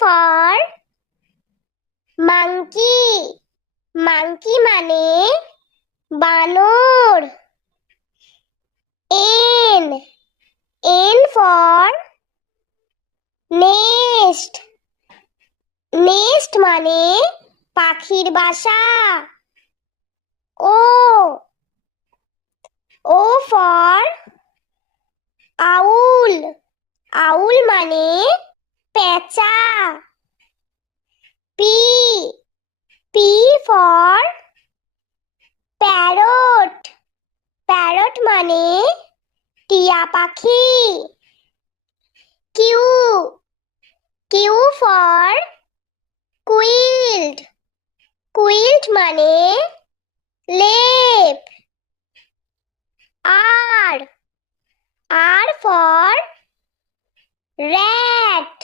For monkey, monkey মানে বানর। N, N for nest, nest মানে পাখির বাসা। ও, ও ফর আউল, আউল মানে পেঁচা। P, P for parrot, parrot মানে টিয়া পাখি। Q, Q for quilt, quilt মানে লেপ। আর, আর ফর rat,